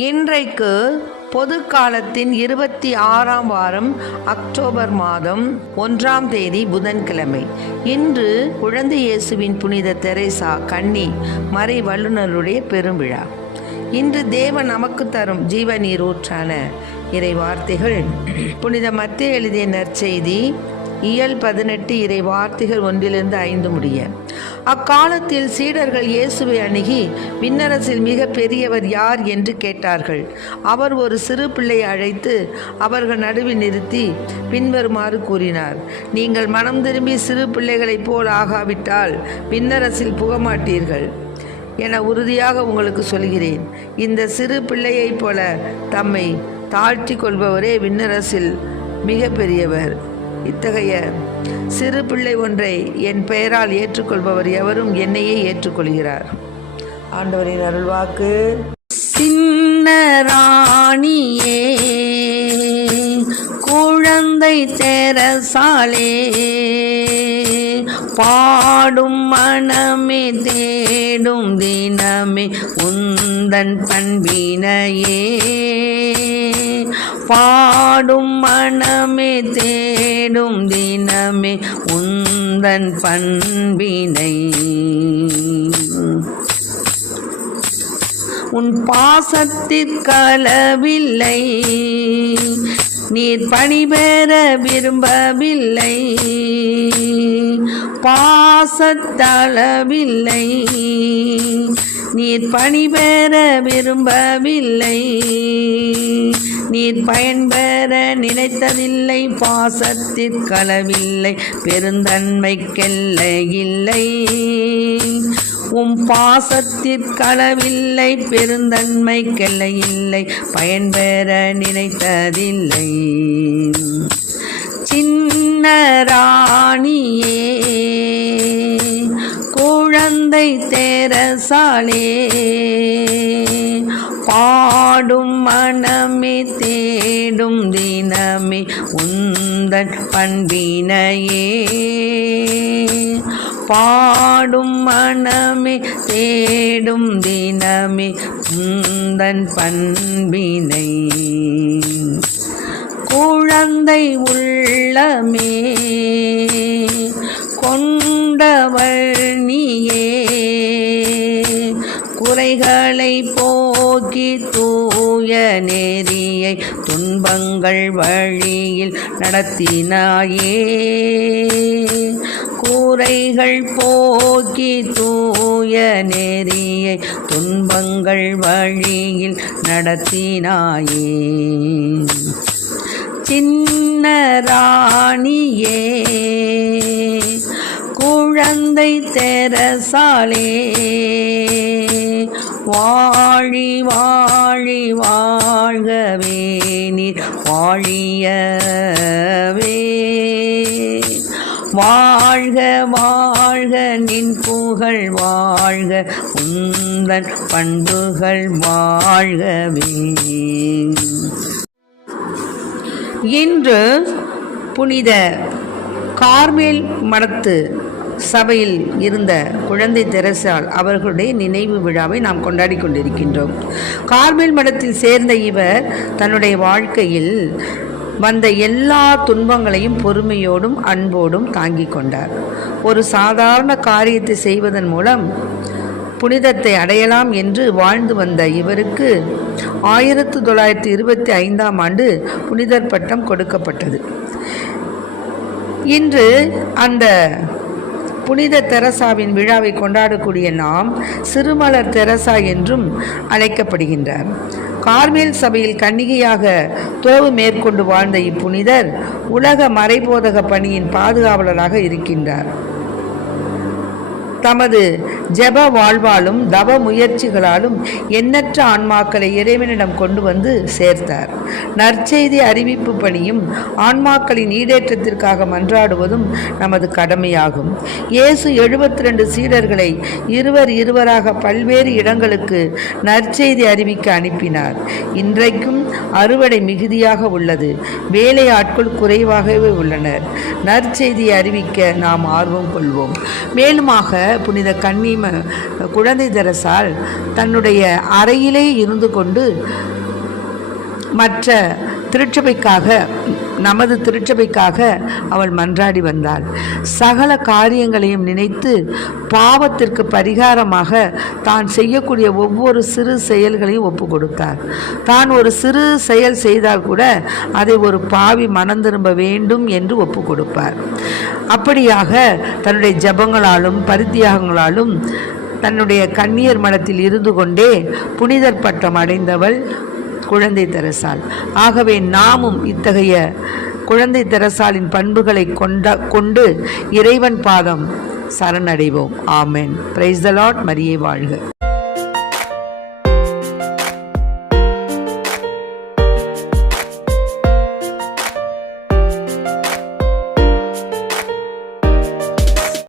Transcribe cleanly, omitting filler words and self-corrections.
இன்றைக்கு பொது காலத்தின் 26ஆம் வாரம் அக்டோபர் மாதம் 1ஆம் தேதி புதன்கிழமை. இன்று குழந்தை இயேசுவின் புனித தெரேசா கன்னி மறை வல்லுநருடைய பெருவிழா. இன்று தேவன் நமக்கு தரும் ஜீவ நீரூற்றான இறை வார்த்தைகள் புனித மத்தேயு எழுதிய நற்செய்தி இயல் 18 இறை வார்த்தைகள் 1-5 முடிய. அக்காலத்தில் சீடர்கள் இயேசுவை அணுகி, விண்ணரசில் மிக பெரியவர் யார் என்று கேட்டார்கள். அவர் ஒரு சிறு பிள்ளையை அழைத்து அவர்கள் நடுவில் நிறுத்தி பின்வருமாறு கூறினார்: நீங்கள் மனம் திரும்பி சிறு பிள்ளைகளைப் போல் ஆகாவிட்டால் விண்ணரசில் புகமாட்டீர்கள் என உறுதியாக உங்களுக்கு சொல்கிறேன். இந்த சிறு பிள்ளையைப் போல தம்மை தாழ்த்தி கொள்பவரே விண்ணரசில் மிக பெரியவர். இத்தகைய சிறு பிள்ளை ஒன்றை என் பெயரால் ஏற்றுக்கொள்பவர் எவரும் என்னையே ஏற்றுக்கொள்கிறார். ஆண்டவரின் அருள்வாக்கு. சின்ன ராணியே, குழந்தை தெரசாலே, பாடும் மனமே தேடும் தினமே உந்தன் பண்பினையே, பாடும் மனமே தேடும் தினமே உந்தன் பண்பினை. உன் பாசத்திற்களவில்லை, நீர் பணிபெற விரும்பவில்லை, பாசத்தளவில்லை, நீர் பணிபெற விரும்பவில்லை, நீர் பயன்பெற நினைத்ததில்லை, பாசத்திற்களவில்லை, பெருந்தன்மைக்கெல்லை இல்லை. உம் பாசத்திற்களவில்லை, பெருந்தன்மைக்கெல்லை இல்லை, பயன்பெற நினைத்ததில்லை. சின்ன ராணியே, குழந்தை தெரசாலே, பாடும் மனமே தேடும் தினமே உந்தன் பண்பினையே, பாடும் மனமே தேடும் தினமே உந்தன் பண்பினை. குழந்தை உள்ளமே கொண்டவள் நீயே, குறைகளை போக்கி தூய நெறியை துன்பங்கள் வழியில் நடத்தினாயே, குறைகள் போக்கி தூய நெறியை துன்பங்கள் வழியில் நடத்தினாயே. சின்ன ராணியே, குழந்தை தெரசாலே, வாழி வாழி வாழ்கவே நீர் வாழியவே, வாழ்க வாழ்க நின் புகழ் வாழ்க, உந்தன் பண்புகள் வாழ்கவே. இன்று புனித கார்மேல் மடத்து சபையில் இருந்த குழந்தை தெரசாள் அவர்களுடைய நினைவு விழாவை நாம் கொண்டாடி கொண்டிருக்கின்றோம். கார்மேல் மடத்தில் சேர்ந்த இவர் தன்னுடைய வாழ்க்கையில் வந்த எல்லா துன்பங்களையும் பொறுமையோடும் அன்போடும் தாங்கிக் கொண்டார். ஒரு சாதாரண காரியத்தை செய்வதன் மூலம் புனிதத்தை அடையலாம் என்று வாழ்ந்து வந்த இவருக்கு 1925ஆம் ஆண்டு புனிதர் பட்டம் கொடுக்கப்பட்டது. இன்று அந்த புனித தெரசாவின் விழாவை கொண்டாடக்கூடிய நாம் சிறுமலர் தெரசா என்றும் அழைக்கப்படுகின்றார். கார்மேல் சபையில் கன்னிகையாக துறவு மேற்கொண்டு வாழ்ந்த இப்புனிதர் உலக மறைபோதக பணியின் பாதுகாவலராக இருக்கின்றார். தமது ஜெப வாழ்வாலும் தவ முயற்சிகளாலும் எண்ணற்ற ஆன்மாக்களை இறைவனிடம் கொண்டு வந்து சேர்த்தார். நற்செய்தி அறிவிப்பு பணியும் ஆன்மாக்களின் ஈடேற்றத்திற்காக மன்றாடுவதும் நமது கடமையாகும். இயேசு 72 சீடர்களை இருவராக பல்வேறு இடங்களுக்கு நற்செய்தி அறிவிக்க அனுப்பினார். இன்றைக்கும் அறுவடை மிகுதியாக உள்ளது, வேலையாட்கள் குறைவாகவே உள்ளனர். நற்செய்தியை அறிவிக்க நாம் ஆர்வம் கொள்வோம். மேலுமாக புனித குழந்தை தெரசால் தன்னுடைய அறையிலே இருந்து கொண்டு மற்ற நமது திருச்சபைக்காக அவள் மன்றாடி வந்தாள். சகல காரியங்களையும் நினைத்து பாவத்திற்கு பரிகாரமாக தான் செய்யக்கூடிய ஒவ்வொரு சிறு செயல்களையும் ஒப்பு கொடுத்தார். தான் ஒரு சிறு செயல் செய்தால் கூட அதை ஒரு பாவி மனம் திரும்ப வேண்டும் என்று ஒப்பு கொடுப்பார். அப்படியாக தன்னுடைய ஜபங்களாலும் பரித்தியாகங்களாலும் தன்னுடைய கன்னியர் மடத்தில் இருந்து கொண்டே புனிதர் பட்டம் அடைந்தவள் குழந்தை தெரசால். ஆகவே நாமும் இத்தகைய குழந்தை தெரசாலின் பண்புகளை கொண்டு இறைவன் பாதம் சரணடைவோம். ஆமென். Praise the Lord. மரியே வாழ்க.